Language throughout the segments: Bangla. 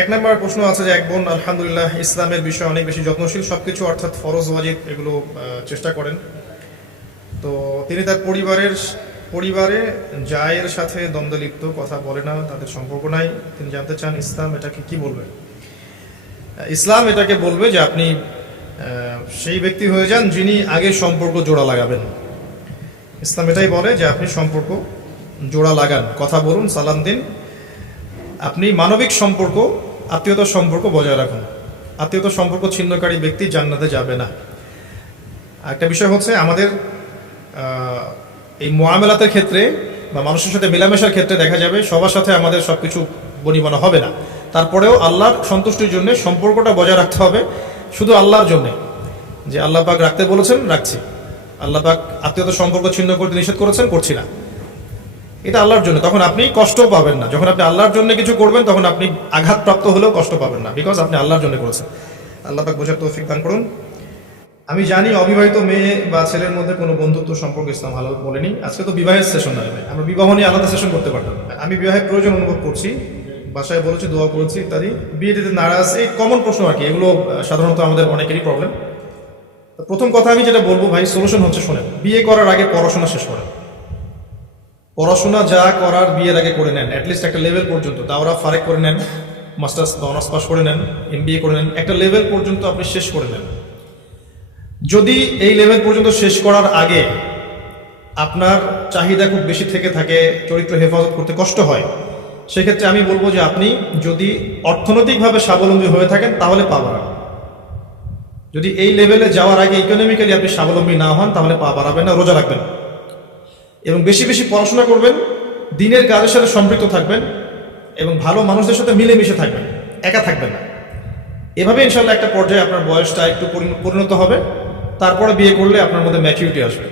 এক নম্বর প্রশ্ন আছে যে এক বোন আলহামদুলিল্লাহ ইসলামের বিষয়ে অনেক বেশি যত্নশীল, সবকিছু অর্থাৎ ফরজ ওয়াজিব এগুলো চেষ্টা করেন। তো তিনি তার পরিবারে জায়ের সাথে দ্বন্দ্বলিপ্ত, কথা বলে না, তাদের সম্পর্ক নাই। তিনি জানতে চান ইসলাম এটাকে কি বলবে। ইসলাম এটাকে বলবে যে আপনি সেই ব্যক্তি হয়ে যান যিনি আগে সম্পর্ক জোড়া লাগাবেন। ইসলাম এটাই বলে যে আপনি সম্পর্ক জোড়া লাগান, কথা বলুন, সালাম দিন। আপনি মানবিক সম্পর্ক, আত্মীয়তার সম্পর্ক বজায় রাখুন। আত্মীয়তার সম্পর্ক ছিন্নকারী ব্যক্তি জান্নাতে যাবে না। একটা বিষয় হচ্ছে আমাদের এই মুআমালাতের ক্ষেত্রে বা মানুষের সাথে মেলামেশার ক্ষেত্রে দেখা যাবে সবার সাথে আমাদের সবকিছু বনিবনা হবে না। তারপরেও আল্লাহর সন্তুষ্টির জন্য সম্পর্কটা বজায় রাখতে হবে, শুধু আল্লাহর জন্যে, যে আল্লাহ পাক রাখতে বলেছেন রাখছি, আল্লাহ পাক আত্মীয়তার সম্পর্ক ছিন্ন করতে নিষেধ করেছেন করছি না, এটা আল্লাহর জন্য। তখন আপনি কষ্ট পাবেন না। যখন আপনি আল্লাহর জন্য কিছু করবেন তখন আপনি আঘাতপ্রাপ্ত হলেও কষ্ট পাবেন না, বিকজ আপনি আল্লাহর জন্য করেছেন। আল্লাহ পাক বোঝার তৌফিক দান করুন। আমি জানি অবিবাহিত মেয়ে বা ছেলের মধ্যে কোনো বন্ধুত্ব সম্পর্ক ইসলাম হালাল বলেনি। আজকে তো বিবাহের সেশন না, আমরা বিবাহ নিয়ে আলাদা সেশন করতে পারতাম। আমি বিবাহের প্রয়োজন অনুভব করছি, বাসায় বলেছি, দোয়া করেছি ইত্যাদি। বিয়ে দিতে নারাজ, এই কমন প্রশ্ন আর কি, এগুলো সাধারণত আমাদের অনেকেরই প্রবলেম। প্রথম কথা আমি যেটা বলবো ভাই, সলিউশন হচ্ছে শোনেন, বিয়ে করার আগে পড়াশোনা শেষ করেন। পড়াশোনা যা করার বিয়ের আগে করে নেন, অ্যাটলিস্ট একটা লেভেল পর্যন্ত। দাওরা ফারেক করে নেন, মাস্টার্স বা অনার্স পাস করে নেন, MBA করে নেন, একটা লেভেল পর্যন্ত আপনি শেষ করে নেন। যদি এই লেভেল পর্যন্ত শেষ করার আগে আপনার চাহিদা খুব বেশি থেকে থাকে, চরিত্র হেফাজত করতে কষ্ট হয়, সেক্ষেত্রে আমি বলবো যে আপনি যদি অর্থনৈতিকভাবে স্বাবলম্বী হয়ে থাকেন তাহলে পা বাড়াবেন। যদি এই লেভেলে যাওয়ার আগে ইকোনমিক্যালি আপনি স্বাবলম্বী না হন তাহলে পা বাড়াবেন না, রোজা রাখবেন এবং বেশি বেশি পড়াশোনা করবেন, দিনের কাজের সাথে সম্পৃক্ত থাকবেন এবং ভালো মানুষদের সাথে মিলেমিশে থাকবেন, একা থাকবেন না। এভাবে ইনশাল্লাহ একটা পর্যায়ে আপনার বয়সটা একটু পরিণত হবে, তারপরে বিয়ে করলে আপনার মধ্যে ম্যাচিউরিটি আসবে।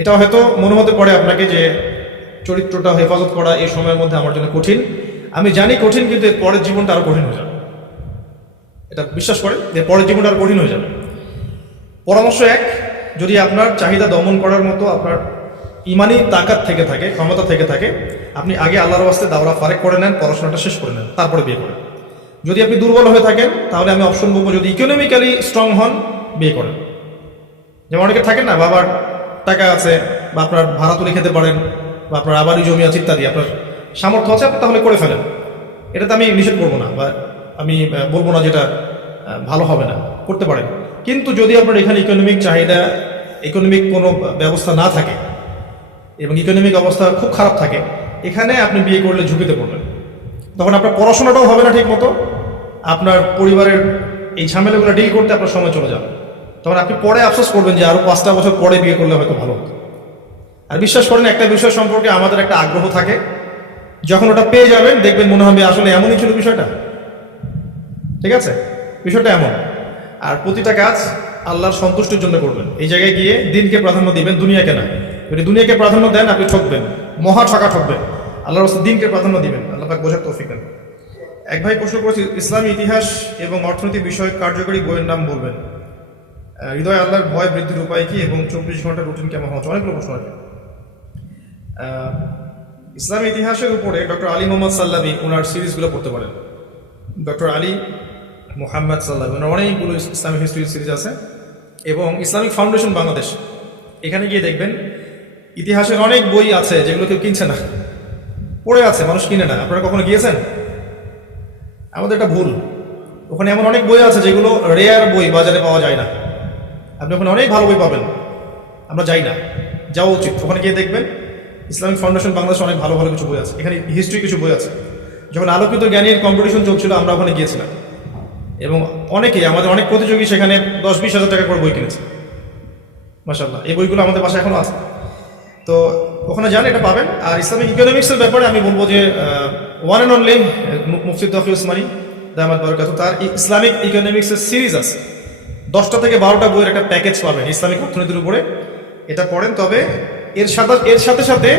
এটা হয়তো মনে হতে পারে আপনাকে যে চরিত্রটা হেফাজত করা এই সময়ের মধ্যে আমার জন্য কঠিন। আমি জানি কঠিন, কিন্তু এর পরের জীবনটা আরো কঠিন হয়ে যাবে। এটা বিশ্বাস করেন যে পরের জীবনটা আরো কঠিন হয়ে যাবে। পরামর্শ এক, যদি আপনার চাহিদা দমন করার মতো আপনার ইমানি তাকাত থেকে থাকে, ক্ষমতা থেকে থাকে, আপনি আগে আল্লাহর ওয়াস্তে দাওরা ফারেক করে নেন, পড়াশোনাটা শেষ করে নেন, তারপরে বিয়ে করেন। যদি আপনি দুর্বল হয়ে থাকেন তাহলে আমি অপশন বলবো, যদি ইকোনমিক্যালি স্ট্রং হন বিয়ে করেন। যেমন অনেকে থাকেন না, বাবার টাকা আছে বা আপনার ভাড়া তুলে খেতে পারেন বা আপনার আবারই জমি আছে ইত্যাদি, আপনার সামর্থ্য আছে, আপনি তাহলে করে ফেলেন। এটাতে আমি নিষেধ করবো না বা আমি বলবো না যেটা ভালো হবে না, করতে পারেন। কিন্তু যদি আপনার এখানে ইকোনমিক চাহিদা, ইকোনমিক কোনো ব্যবস্থা না থাকে এবং ইকোনমিক অবস্থা খুব খারাপ থাকে, এখানে আপনি বিয়ে করলে ঝুঁকিতে পড়বেন। তখন আপনার পড়াশোনাটাও হবে না ঠিক মতো, আপনার পরিবারের এই ঝামেলাগুলো ডিল করতে আপনার সময় চলে যাবে। তখন আপনি পরে আফসোস করবেন যে আরো 5টা বছর পরে বিয়ে করলে হয়তো ভালো হতো। আর বিশ্বাস করেন, একটা বিষয় সম্পর্কে আমাদের একটা আগ্রহ থাকে, যখন ওটা পেয়ে যাবেন দেখবেন মনে হবে আসলে এমনই ছিল বিষয়টা। ঠিক আছে, বিষয়টা এমন। আর প্রতিটা কাজ আল্লাহর সন্তুষ্টির জন্য করবেন। এই জায়গায় গিয়ে দিনকে প্রাধান্য দিবেন, দুনিয়াকে না। যদি দুনিয়াকে প্রাধান্য দেন আপনি ঠকবেন, মহা ঠকবেন। আল্লাহর রাস্তায় দিনকে প্রাধান্য দিবেন। আল্লাহ পাক বোঝার তৌফিক দেন। এক ভাই প্রশ্ন করেছে, ইসলামী ইতিহাস এবং অর্থনৈতিক বিষয়ক কার্যকরী বইয়ের নাম বলবেন। হৃদয় আল্লাহর ভয় বৃদ্ধির উপায় কি এবং 24 ঘন্টার রুটিন কেমন হচ্ছে, অনেকগুলো প্রশ্ন আছে। ইসলামী ইতিহাসের উপরে ডক্টর আলী মোহাম্মদ সাল্লাবি ওনার সিরিজগুলো পড়তে পারেন। ডক্টর আলী মোহাম্মদ সাল্লাবি ওনার অনেকগুলো ইসলামিক হিস্ট্রি সিরিজ আছে। এবং ইসলামিক ফাউন্ডেশন বাংলাদেশ, এখানে গিয়ে দেখবেন ইতিহাসের অনেক বই আছে যেগুলো কেউ কিনছে না, পড়ে আছে, মানুষ কিনে না। আপনারা কখনো গিয়েছেন? আমাদের একটা ভুল, ওখানে এমন অনেক বই আছে যেগুলো রেয়ার বই, বাজারে পাওয়া যায় না। আপনি ওখানে অনেক ভালো বই পাবেন, আমরা যাই না, যাওয়া উচিত। ওখানে গিয়ে দেখবেন ইসলামিক ফাউন্ডেশন বাংলাদেশে অনেক ভালো ভালো কিছু বই আছে। এখানে হিস্ট্রি কিছু বই আছে। যখন আলোকিত জ্ঞানীর কম্পিটিশন চলছিল আমরা ওখানে গিয়েছিলাম এবং অনেকেই, আমাদের অনেক প্রতিযোগী সেখানে 10-20 হাজার টাকা করে বই কিনেছে। মাশাআল্লাহ, এই বইগুলো আমাদের বাসায় এখনো আছে। তো ওখানে যান, এটা পাবেন। আর ইসলামিক ইকোনমিক্সের ব্যাপারে আমি বলবো যে ওয়ান অ্যান্ড অনলি মুফতি তৌফি উসমানী দামাত বারাকাতুহু, তার ইসলামিক ইকোনমিক্সের সিরিজ আছে। 10টা থেকে 12টা বইয়ের একটা প্যাকেজ পাবেন ইসলামিক অর্থনীতির উপরে, এটা পড়েন। তবে এর সাথে সাথে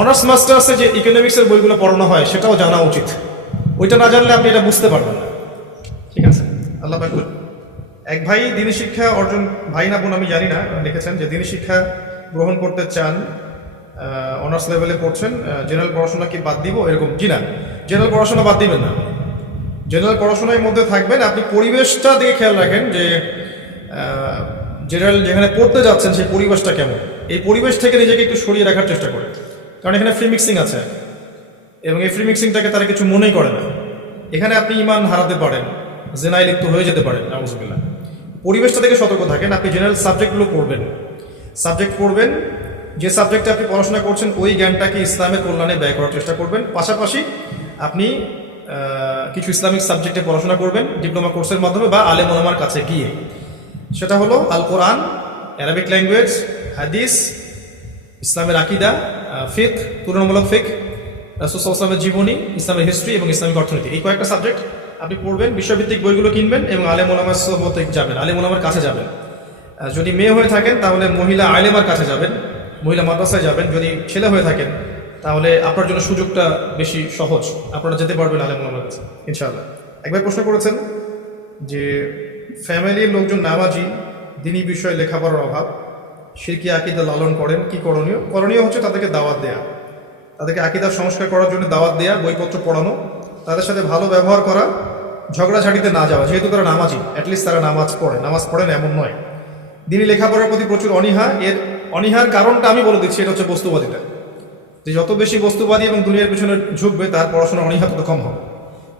অনার্স মাস্টার্সে যে ইকোনমিক্সের বইগুলো পড়ানো হয় সেটাও জানা উচিত। ওইটা না জানলে আপনি এটা বুঝতে পারবেন না। ঠিক আছে, আল্লাহ পাক। এক ভাই দিনী শিক্ষা অর্জন, ভাই না বোন আমি জানি না, লিখেছেন যে দিনী শিক্ষা গ্রহণ করতে চান, অনার্স লেভেলে পড়ছেন, জেনারেল পড়াশোনা কি বাদ দিব এরকম? জি না, জেনারেল পড়াশোনা বাদ দিবেন না, জেনারেল পড়াশোনার মধ্যে থাকবেন। আপনি পরিবেশটা দিকে খেয়াল রাখেন যে জেনারেল যেখানে পড়তে যাচ্ছেন সেই পরিবেশটা কেমন, এই পরিবেশ থেকে নিজেকে একটু সরিয়ে রাখার চেষ্টা করেন, কারণ এখানে ফ্রি মিক্সিং আছে এবং এই ফ্রি মিক্সিংটাকে তারা কিছু মনেই করে না। এখানে আপনি ইমান হারাতে পারেন, জেনায় লিপ্ত হয়ে যেতে পারেন, নাউজুবিল্লাহ। পরিবেশটা থেকে সতর্ক থাকেন। আপনি জেনারেল সাবজেক্টগুলো পড়বেন, সাবজেক্ট পড়বেন, যে সাবজেক্টে আপনি পড়াশোনা করছেন ওই জ্ঞানটাকে ইসলামের কল্যাণে ব্যয় করার চেষ্টা করবেন। পাশাপাশি আপনি কিছু ইসলামিক সাবজেক্টে পড়াশোনা করবেন ডিপ্লোমা কোর্সের মাধ্যমে বা আলেম ওলামার কাছে গিয়ে। সেটা হলো আল কোরআন, অ্যারাবিক ল্যাঙ্গুয়েজ, হাদিস, ইসলামের আকিদা, ফিক, তুলনামূলক ফিক, রাসূল সাল্লাল্লাহু আলাইহি ওয়াসাল্লামের জীবনী, ইসলামের হিস্ট্রি এবং ইসলামিক অর্থনীতি। এই কয়েকটা সাবজেক্ট আপনি পড়বেন, বিশ্বভিত্তিক বইগুলো কিনবেন এবং আলেম ওলামার সোহবতে যাবেন, আলেম ওলামার কাছে যাবেন। যদি মেয়ে হয়ে থাকেন তাহলে মহিলা আলেমার কাছে যাবেন, মহিলা মাদ্রাসায় যাবেন। যদি ছেলে হয়ে থাকেন তাহলে আপনার জন্য সুযোগটা বেশি সহজ, আপনারা যেতে পারবেন আলেম ওলামার কাছে ইনশাআল্লাহ। একবার প্রশ্ন করেছেন যে ফ্যামিলির লোকজন নামাজি, দিনী বিষয়ে লেখাপড়ার অভাব, শিরকি আকিদা লালন করেন, কি করণীয়? করণীয় হচ্ছে তাদেরকে দাওয়াত দেয়া, তাদেরকে আকিদার সংস্কার করার জন্য দাওয়াত দেয়া, বইপত্র পড়ানো, তাদের সাথে ভালো ব্যবহার করা, ঝগড়াঝাটিতে না যাওয়া। যেহেতু তারা নামাজি, অ্যাটলিস্ট তারা নামাজ পড়েন এমন নয়। দিনী লেখাপড়ার প্রতি প্রচুর অনীহা, এর অনীহার কারণটা আমি বলে দিচ্ছি, এটা হচ্ছে বস্তুবাদিতা। যে যত বেশি বস্তুবাদী এবং দুনিয়ার পিছনে ঝুঁকবে তার পড়াশোনার অনীহা তত কম হবে।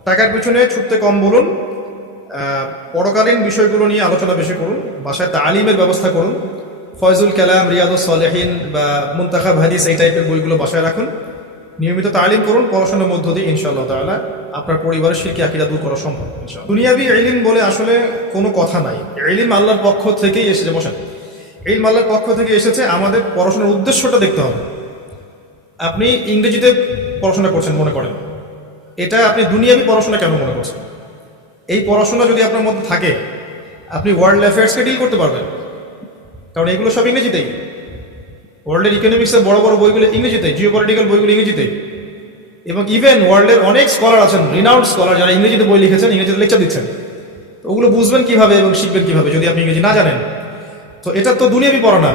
টাকার পিছনে ছুটতে কম বলুন, পরকালীন বিষয়গুলো নিয়ে আলোচনা বেশি করুন, বাসায় তালিমের ব্যবস্থা করুন। ফয়জুল কালাম, রিয়াদুস সালেহিন বা মুনতাখাব হাদিস এই টাইপের বইগুলো বাসায় রাখুন, নিয়মিত তালিম করুন। পড়াশোনার মধ্য দিয়ে ইনশাআল্লাহ তাআলা আপনার পরিবারের শিরকি আকিদা দূর করা সম্ভব ইনশাআল্লাহ। দুনিয়াবি ইলম বলে আসলে কোনো কথা নাই, ইলম আল্লাহর পক্ষ থেকেই এসেছে। বসেন, ইলম আল্লাহর পক্ষ থেকে এসেছে, আমাদের পড়াশোনার উদ্দেশ্যটা দেখতে হবে। আপনি ইংরেজিতে পড়াশোনা করছেন মনে করেন, এটা আপনি দুনিয়াবি পড়াশোনা কেন মনে করছেন? এই পড়াশোনা যদি আপনার মধ্যে থাকে আপনি ওয়ার্ল্ড অ্যাফেয়ার্সকে ডিল করতে পারবেন, কারণ এগুলো সব ইংরেজিতেই। ওয়ার্ল্ডের ইকোনমিক্সের বড় বড় বইগুলো ইংরেজিতে, জিওপলিটিক্যাল বইগুলো ইংরেজিতেই। এবং ইভেন ওয়ার্ল্ডের অনেক স্কলার আছেন, রিনাউন্ড স্কলার, যারা ইংরেজিতে বই লিখেছেন, ইংরেজিতে লেকচার দিচ্ছেন। তো ওগুলো বুঝবেন কিভাবে এবং শিখবেন কিভাবে যদি আপনি ইংরেজি না জানেন? তো এটা তো দুনিয়াবি পড়া না।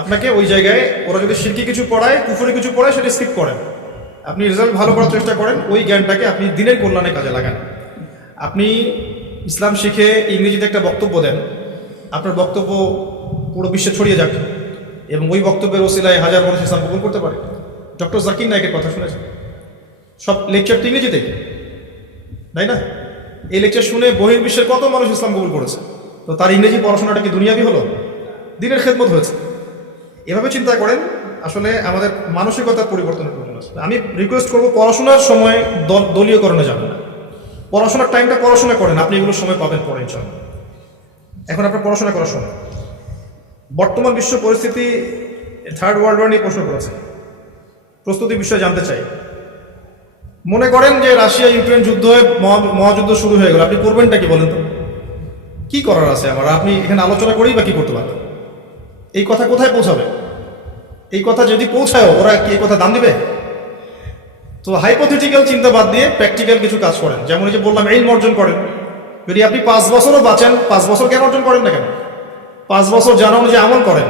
আপনাকে ওই জায়গায় ওরা যদি শিরকি কিছু পড়ায়, কুফরি কিছু পড়ায়, সেটা স্কিপ করেন। আপনি রেজাল্ট ভালো করার চেষ্টা করেন, ওই জ্ঞানটাকে আপনি দিনের কল্যাণে কাজে লাগান। আপনি ইসলাম শিখে ইংরেজিতে একটা বক্তব্য দেন, আপনার বক্তব্য পুরো বিশ্বে ছড়িয়ে যাক এবং ওই বক্তব্যের ওসিলায় হাজার মানুষ ইসলাম কবুল করতে পারে। ডক্টর জাকির নায়কের কথা শুনেছেন? সব লেকচার তো ইংরেজিতে, তাই না? এই লেকচার শুনে বহির্বিশ্বের কত মানুষ ইসলাম কবুল করেছে। তো তার ইংরেজি পড়াশোনাটা কি দুনিয়াবি হলো? দিনের খেদমত হয়েছে। এভাবে চিন্তা করেন, আসলে আমাদের মানসিকতার পরিবর্তনের প্রয়োজন আছে। আমি রিকোয়েস্ট করবো, পড়াশোনার সময় দলীয়করণে যাবেন না। পড়াশোনার টাইমটা পড়াশোনা করেন, আপনি এগুলোর সময় পাবেন পরে ইনশাআল্লাহ। এখন আপনার পড়াশোনা করার সময়। বর্তমান বিশ্ব পরিস্থিতি, থার্ড ওয়ার্ল্ড ওয়ার নিয়ে প্রশ্ন করেছে, প্রস্তুতি বিষয়ে জানতে চাই। মনে করেন যে রাশিয়া ইউক্রেন যুদ্ধ হয়ে মহাযুদ্ধ শুরু হয়ে গেল, আপনি করবেনটা কি বলেন তো? কি করার আছে আমার? আপনি এখানে আলোচনা করেই বা কি করতে পারবেন? এই কথা কোথায় পৌঁছাবে? এই কথা যদি পৌঁছায়, ওরা কি এই কথা দাম দিবে? তো হাইপোথেটিক্যাল চিন্তা বাদ দিয়ে প্র্যাকটিক্যাল কিছু কাজ করেন। যেমন এই যে বললাম, ইলম অর্জন করেন। যদি আপনি 5 বছরও বাঁচেন, 5 বছর কেন অর্জন করেন না কেন? 5 বছর জানা অনুযায়ী আমল করেন,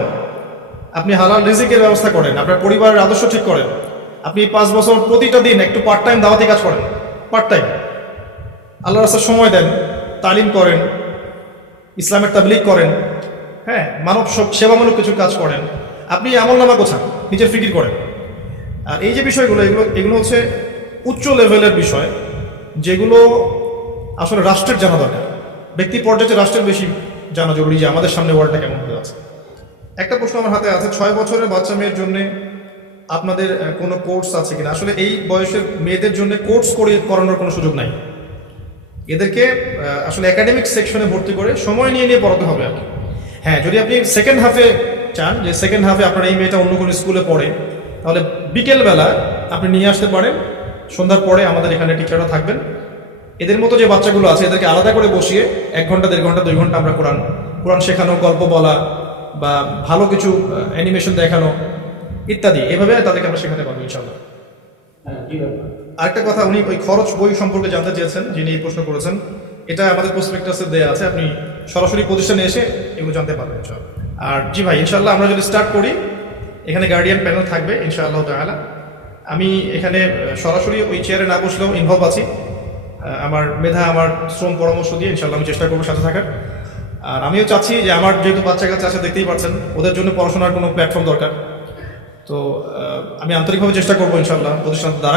আপনি হালাল রিজিকের ব্যবস্থা করেন, আপনার পরিবারের আদর্শ ঠিক করেন। আপনি 5 বছর প্রতিটা দিন একটু পার্ট টাইম দাওয়াতি কাজ করেন, পার্ট টাইম আল্লাহ রাস্তায় সময় দেন, তালিম করেন, ইসলামের তাবলীগ করেন, হ্যাঁ, মানব সেবামূলক কিছু কাজ করেন। আপনি আমল নামা গোছান, নিজের ফিকির করেন। আর এই যে বিষয়গুলো, এগুলো হচ্ছে উচ্চ লেভেলের বিষয়, যেগুলো আসলে রাষ্ট্রের জানা দরকার। ব্যক্তি পর্যায়ে রাষ্ট্রের বেশি জানা জরুরি যে আমাদের সামনে ওয়ার্ল্ডটা কেমন হয়ে আছে। একটা প্রশ্ন আমার হাতে আছে, 6 বছরের বাচ্চা মেয়ের জন্য আপনাদের কোনো কোর্স আছে কিনা? আসলে এই বয়সের মেয়েদের জন্য কোর্স করানোর কোনো সুযোগ নাই। এদেরকে আসলে একাডেমিক সেকশনে ভর্তি করে সময় নিয়ে পড়াতে হবে আর কি। হ্যাঁ, যদি আপনি সেকেন্ড হাফে চান যে সেকেন্ড হাফে আপনার এই মেয়েটা অন্য কোনো স্কুলে পড়ে, তাহলে বিকেলবেলা আপনি নিয়ে আসতে পারেন। সন্ধ্যার পরে আমাদের এখানে টিচাররা থাকবেন। এদের মতো যে বাচ্চাগুলো আছে এদেরকে আলাদা করে বসিয়ে 1 ঘন্টা, 1.5 ঘন্টা, 2 ঘন্টা আমরা কোরআন শেখানো, গল্প বলা বা ভালো কিছু অ্যানিমেশন দেখানো ইত্যাদি, এভাবে তাদেরকে আমরা শেখাতে পারবো ইনশাআল্লাহ। আরেকটা কথা, উনি ওই খরচ বই সম্পর্কে জানতে চেয়েছেন, যিনি এই প্রশ্ন করেছেন। এটা আমাদের প্রসপেক্টাসে দেওয়া আছে, আপনি সরাসরি প্রতিষ্ঠানে এসে এগুলো জানতে পারবেন ইনশাআল্লাহ। আর জি ভাই, ইনশাআল্লাহ আমরা যদি স্টার্ট করি এখানে গার্ডিয়ান প্যানেল থাকবে ইনশাআল্লাহ তাআলা। আমি এখানে সরাসরি ওই চেয়ারে না বসলেও ইনভলভ আছি। আমার মেধা, আমার শ্রম পরামর্শ দিয়ে ইনশাআল্লাহ আমি চেষ্টা করবো সাথে থাকার। আর আমিও চাচ্ছি যে আমার যেহেতু বাচ্চা কাচ্চা আছে, দেখতেই পাচ্ছেন, ওদের জন্য পড়াশোনার কোনো প্ল্যাটফর্ম দরকার। তো আমি আন্তরিকভাবে চেষ্টা করবো ইনশাআল্লাহ প্রতিষ্ঠান দ্বারা